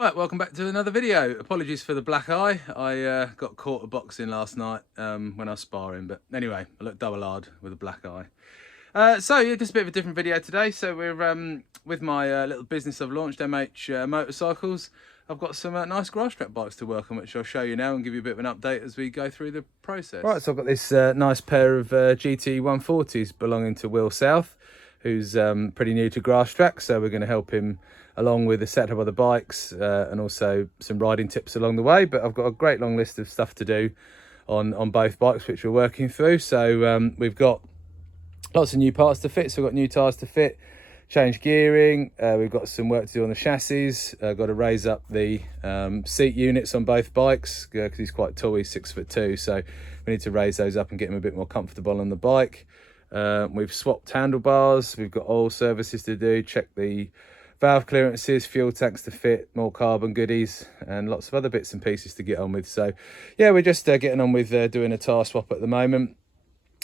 Right, welcome back to another video. Apologies for the black eye. I got caught at boxing last night when I was sparring, but anyway, I look double hard with a black eye. So yeah, just a bit of a different video today. So we're with my little business I've launched, MH Motorcycles. I've got some nice grass strap bikes to work on, which I'll show you now and give you a bit of an update as we go through the process. Right, so I've got this nice pair of GT140s belonging to Will South, who's pretty new to grass track, so we're going to help him along with the setup of the bikes and also some riding tips along the way. But I've got a great long list of stuff to do on both bikes, which we're working through. So we've got lots of new parts to fit. So we've got new tyres to fit, change gearing, we've got some work to do on the chassis. Got to raise up the seat units on both bikes because he's quite tall, he's 6'2", so we need to raise those up and get him a bit more comfortable on the bike. We've swapped handlebars, we've got oil services to do, check the valve clearances, fuel tanks to fit, more carbon goodies, and lots of other bits and pieces to get on with. So yeah, we're just getting on with doing a tyre swap at the moment.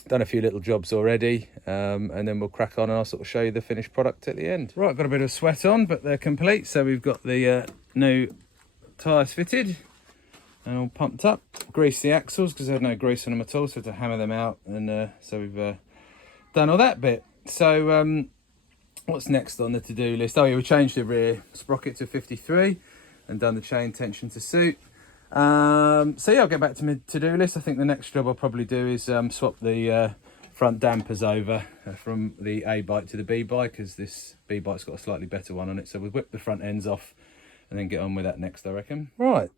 Done a few little jobs already, and then we'll crack on and I'll sort of show you the finished product at the end. Right, got a bit of sweat on, but they're complete. So we've got the new tyres fitted and all pumped up. Greased the axles because I had no grease on them at all, so to hammer them out, and so we've done all that bit. So what's next on the to-do list? Oh yeah, we changed the rear sprocket to 53 and done the chain tension to suit. So yeah, I'll get back to my to-do list. I think the next job I'll probably do is swap the front dampers over from the A bike to the B bike, because this B bike's got a slightly better one on it. So we'll whip the front ends off and then get on with that next, I reckon. Right,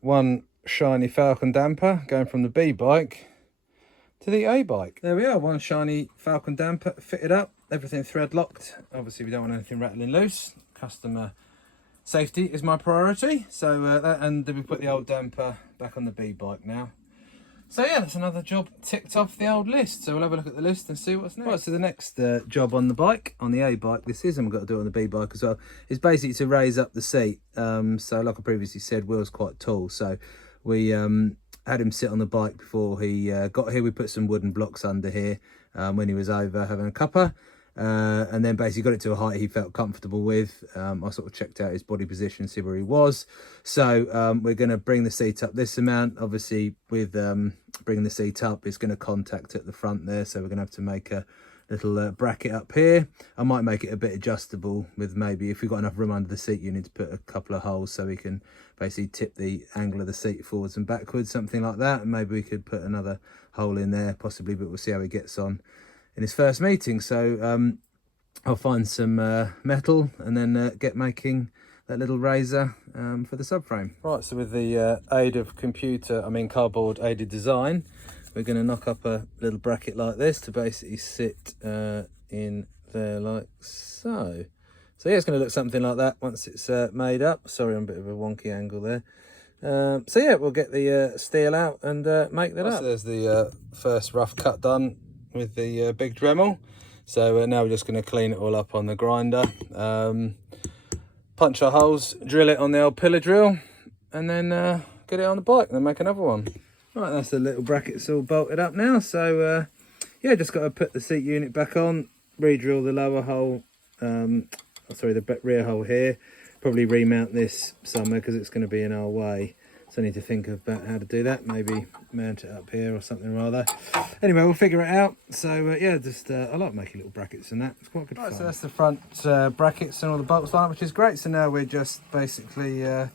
one shiny Falcon damper going from the B bike to the A bike. There we are, one shiny Falcon damper fitted up, everything thread locked. Obviously we don't want anything rattling loose. Customer safety is my priority. So and we put the old damper back on the B bike now. So yeah, that's another job ticked off the old list. So we'll have a look at the list and see what's next. Right, so the next job on the bike, on the A bike, this is, and we've got to do it on the B bike as well, is basically to raise up the seat. So like I previously said, Will's quite tall, so we had him sit on the bike before he got here. We put some wooden blocks under here when he was over having a cuppa, and then basically got it to a height he felt comfortable with. I sort of checked out his body position, see where he was. So we're going to bring the seat up this amount. Obviously with bringing the seat up, it's going to contact at the front there, so we're going to have to make a little bracket up here. I might make it a bit adjustable with, maybe if we've got enough room under the seat unit, to put a couple of holes so we can basically tip the angle of the seat forwards and backwards, something like that. And maybe we could put another hole in there possibly, but we'll see how he gets on in his first meeting. So I'll find some metal and then get making that little razor for the subframe. Right, so with the aid of cardboard aided design, we're going to knock up a little bracket like this to basically sit in there like so. So yeah, it's going to look something like that once it's made up. Sorry, I'm a bit of a wonky angle there. So yeah, we'll get the steel out and make that up. So there's the first rough cut done with the big Dremel. So now we're just going to clean it all up on the grinder. Punch our holes, drill it on the old pillar drill, and then get it on the bike and then make another one. Right, that's the little brackets all bolted up now. So yeah, just got to put the seat unit back on, re-drill the lower hole, the rear hole here, probably remount this somewhere because it's going to be in our way. So I need to think about how to do that, maybe mount it up here or something or other. Anyway, we'll figure it out. So yeah, just I like making little brackets and that. It's quite good fun. So that's the front brackets and all the bolts line, which is great. So now we're just basically going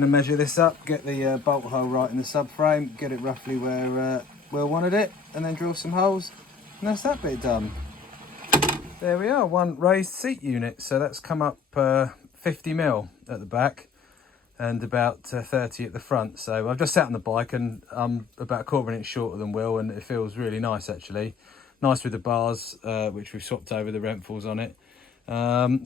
to measure this up, get the bolt hole right in the subframe, get it roughly where Will wanted it, and then drill some holes, and that's that bit done. There we are, one raised seat unit. So that's come up 50mm at the back and about 30 at the front. So I've just sat on the bike and I'm about a quarter of an inch shorter than Will, and it feels really nice actually. Nice with the bars, which we've swapped over the Renfalls on it.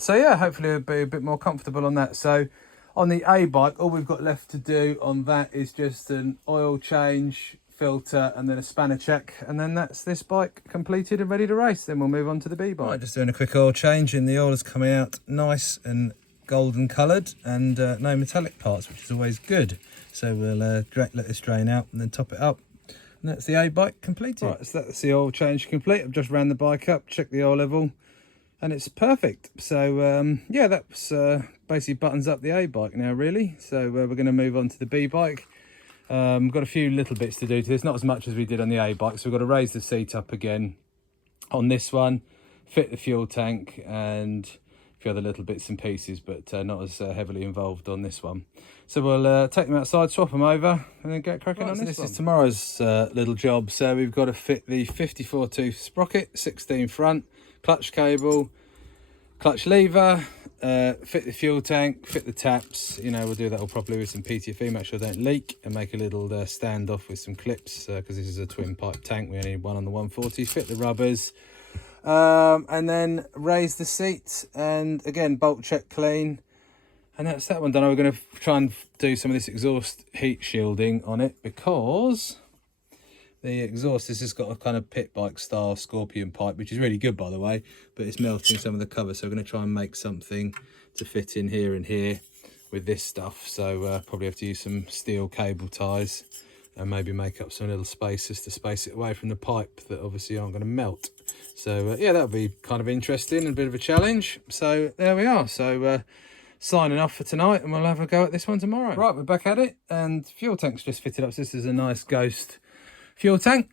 So yeah, hopefully it'll be a bit more comfortable on that. So on the A bike, all we've got left to do on that is just an oil change, filter, and then a spanner check, and then that's this bike completed and ready to race. Then we'll move on to the B bike. Right, just doing a quick oil change, and the oil is coming out nice and golden coloured and no metallic parts, which is always good. So we'll let this drain out and then top it up, and that's the A bike completed. Right, so that's the oil change complete. I've just ran the bike up, checked the oil level, and it's perfect. So yeah, that's basically buttons up the A bike now, really. So we're going to move on to the B bike. Got a few little bits to do to this, not as much as we did on the A bike. So we've got to raise the seat up again on this one, fit the fuel tank, and a few other little bits and pieces, but not as heavily involved on this one. So we'll take them outside, swap them over, and then get cracking on this one. This is tomorrow's little job. So we've got to fit the 54 tooth sprocket, 16 front, clutch cable, clutch lever, fit the fuel tank, fit the taps. You know, we'll do that all properly with some PTFE, make sure they don't leak, and make a little standoff with some clips, because this is a twin pipe tank. We only need one on the 140. Fit the rubbers, and then raise the seat, and again bolt check clean, and that's that one done. We're going to try and do some of this exhaust heat shielding on it, because the exhaust, this has got a kind of pit bike style scorpion pipe, which is really good, by the way, but it's melting some of the cover. So we're going to try and make something to fit in here and here with this stuff. So probably have to use some steel cable ties and maybe make up some little spaces to space it away from the pipe that obviously aren't going to melt. So yeah, that'll be kind of interesting and a bit of a challenge. So there we are. So signing off for tonight, and we'll have a go at this one tomorrow. Right, we're back at it, and fuel tank's just fitted up. So this is a nice Ghost fuel tank,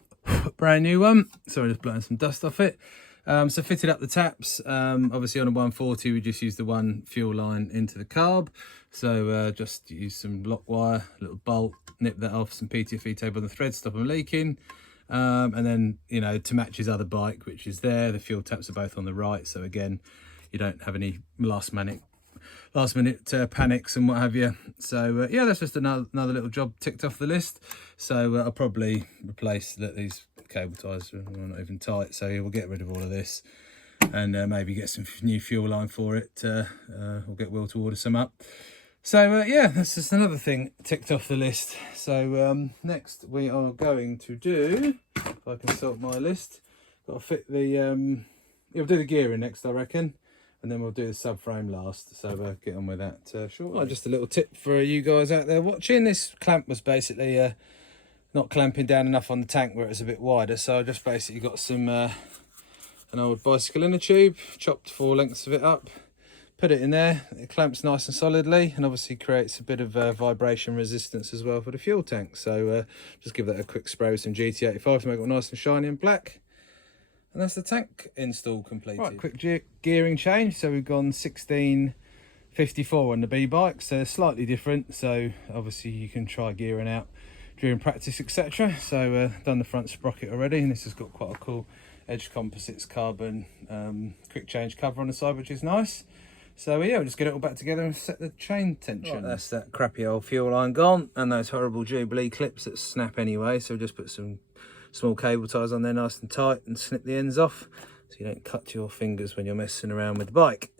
brand new one. Sorry, just blowing some dust off it. So fitted up the taps. Obviously on a 140 we just use the one fuel line into the carb. So just use some lock wire, a little bolt, nip that off, some PTFE tape on the thread, stop them leaking. And then, you know, to match his other bike, which is there, the fuel taps are both on the right. So again, you don't have any last minute panics and what have you. So yeah, that's just another little job ticked off the list. So I'll probably replace these cable ties, are not even tight, so yeah, we'll get rid of all of this, and maybe get some new fuel line for it. We'll get Will to order some up. So yeah, that's just another thing ticked off the list. So next we are going to do, if I can sort my list, got to fit the we'll do the gearing next, I reckon, and then we'll do the subframe last. So get on with that shortly. Well, just a little tip for you guys out there watching. This clamp was basically not clamping down enough on the tank where it's a bit wider, so I just basically got some an old bicycle inner tube, chopped 4 lengths of it up, put it in there. It clamps nice and solidly, and obviously creates a bit of vibration resistance as well for the fuel tank. So just give that a quick spray with some GT85 to make it all nice and shiny and black. And that's the tank install completed. Right, quick gearing change. So we've gone 1654 on the B bike, so they're slightly different. So obviously you can try gearing out during practice, etc. So done the front sprocket already, and this has got quite a cool Edge Composites carbon quick change cover on the side, which is nice. So yeah, we'll just get it all back together and set the chain tension. Right, that's that crappy old fuel line gone, and those horrible Jubilee clips that snap anyway. So we'll just put some small cable ties on there nice and tight and snip the ends off so you don't cut your fingers when you're messing around with the bike.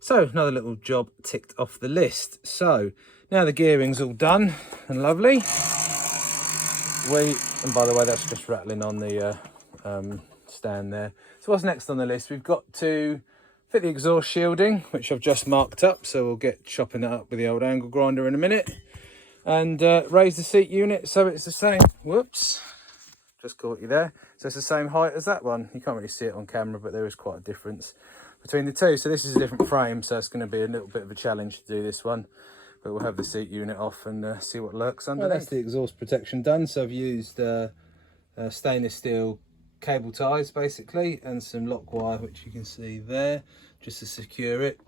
So another little job ticked off the list. So now the gearing's all done and lovely. And by the way, that's just rattling on the stand there. So what's next on the list? We've got to fit the exhaust shielding, which I've just marked up, so we'll get chopping that up with the old angle grinder in a minute, and raise the seat unit so it's the same. Whoops, just caught you there. So it's the same height as that one. You can't really see it on camera, but there is quite a difference between the two. So this is a different frame, so it's going to be a little bit of a challenge to do this one. But we'll have the seat unit off and see what lurks underneath. Well, that's the exhaust protection done. So I've used stainless steel cable ties basically, and some lock wire, which you can see there, just to secure it.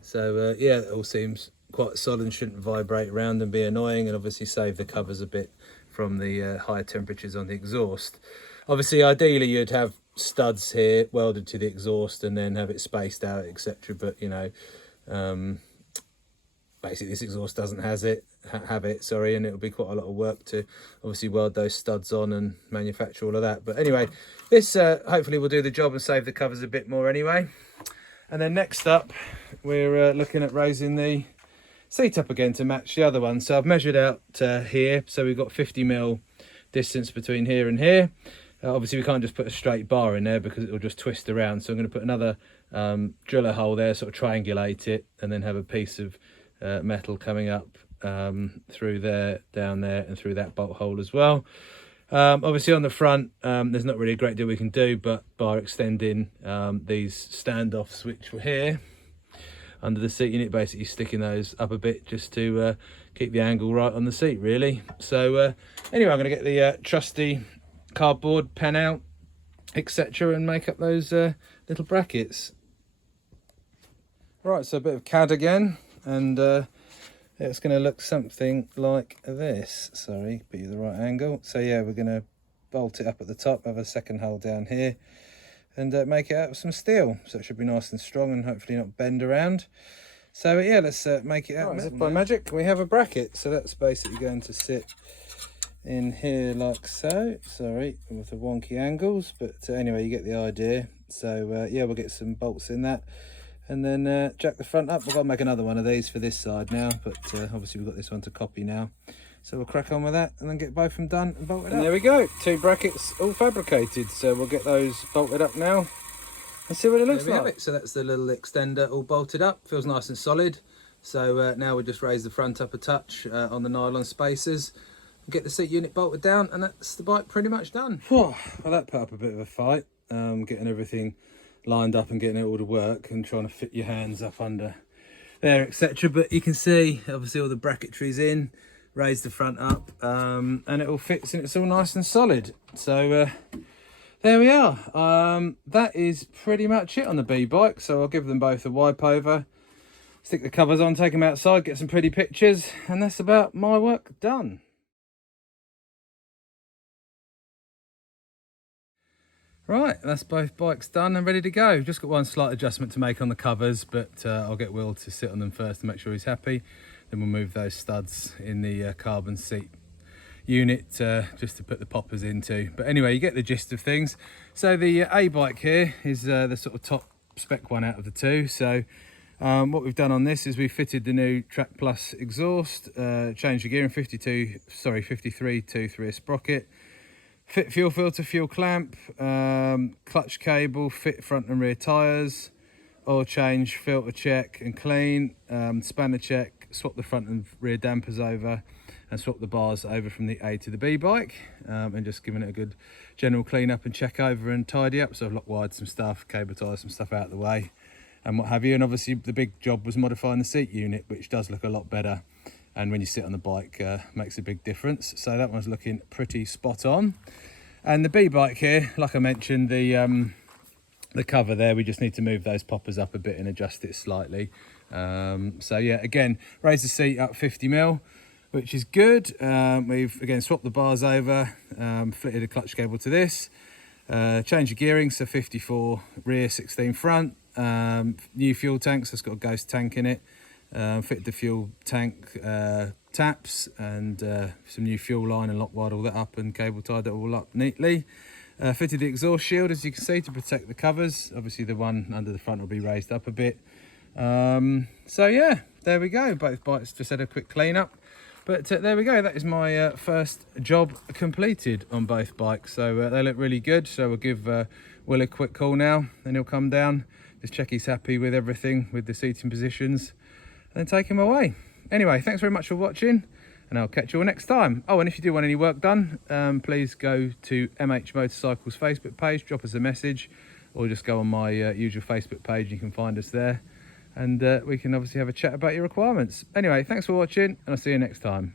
So yeah, it all seems quite solid and shouldn't vibrate around and be annoying, and obviously save the covers a bit from the higher temperatures on the exhaust. Obviously, ideally you'd have studs here welded to the exhaust and then have it spaced out, etc. But you know, basically this exhaust doesn't have it, and it'll be quite a lot of work to obviously weld those studs on and manufacture all of that. But anyway, this hopefully will do the job and save the covers a bit more anyway. And then next up, we're looking at raising the seat up again to match the other one. So I've measured out here, so we've got 50mm distance between here and here. Obviously we can't just put a straight bar in there because it'll just twist around, so I'm going to put another driller hole there, sort of triangulate it, and then have a piece of metal coming up through there, down there, and through that bolt hole as well. Obviously on the front there's not really a great deal we can do, but by extending these standoffs which were here, under the seat unit, basically sticking those up a bit just to keep the angle right on the seat, really. So anyway, I'm going to get the trusty cardboard pen out, etc., and make up those little brackets. Right, so a bit of CAD again, and it's going to look something like this. Sorry, put you the right angle. So yeah, we're going to bolt it up at the top, have a second hole down here, and make it out of some steel, so it should be nice and strong and hopefully not bend around. So yeah, let's make it out. Right, by magic we have a bracket, so that's basically going to sit in here like so. Sorry with the wonky angles, but anyway, you get the idea. So yeah, we'll get some bolts in that, and then jack the front up. We've got to make another one of these for this side now, but obviously we've got this one to copy now. So we'll crack on with that and then get both of them done and bolted up. And there we go, 2 brackets all fabricated. So we'll get those bolted up now and see what it looks like. So that's the little extender all bolted up. Feels nice and solid. So now we'll just raise the front up a touch on the nylon spacers, get the seat unit bolted down, and that's the bike pretty much done. Well, that put up a bit of a fight, getting everything lined up and getting it all to work and trying to fit your hands up under there, etc. But you can see obviously all the bracketry's in, raise the front up, and it all fits and it's all nice and solid. So there we are. That is pretty much it on the B bike. So I'll give them both a wipe over, stick the covers on, take them outside, get some pretty pictures, and that's about my work done. Right, that's both bikes done and ready to go. Just got one slight adjustment to make on the covers, but I'll get Will to sit on them first to make sure he's happy. Then we'll move those studs in the carbon seat unit just to put the poppers into. But anyway, you get the gist of things. So the A bike here is the sort of top spec one out of the two. So what we've done on this is we've fitted the new Track Plus exhaust, changed the gear in 53 tooth rear sprocket, fit fuel filter, fuel clamp, clutch cable, fit front and rear tyres, oil change, filter check and clean, spanner check, swap the front and rear dampers over, and swap the bars over from the A to the B bike, and just giving it a good general clean up and check over and tidy up. So I've lock wired some stuff, cable ties some stuff out of the way and what have you. And obviously the big job was modifying the seat unit, which does look a lot better, and when you sit on the bike makes a big difference. So that one's looking pretty spot on. And the B bike here, like I mentioned, the cover there, we just need to move those poppers up a bit and adjust it slightly. So yeah, again, raise the seat up 50mm, which is good. We've again swapped the bars over, fitted a clutch cable to this, change the gearing, so 54 rear, 16 front, new fuel tanks, so it's got a ghost tank in it, fitted the fuel tank taps and some new fuel line, and lock wired all that up and cable tied it all up neatly. Fitted the exhaust shield, as you can see, to protect the covers. Obviously the one under the front will be raised up a bit. So yeah, there we go, both bikes just had a quick clean up, but there we go. That is my first job completed on both bikes. So they look really good. So we'll give Will a quick call now, and he'll come down, just check he's happy with everything with the seating positions, and then take him away. Anyway, thanks very much for watching, and I'll catch you all next time. Oh, and if you do want any work done, please go to MH Motorcycles Facebook page, drop us a message, or just go on my usual Facebook page. You can find us there, and we can obviously have a chat about your requirements. Anyway, thanks for watching, and I'll see you next time.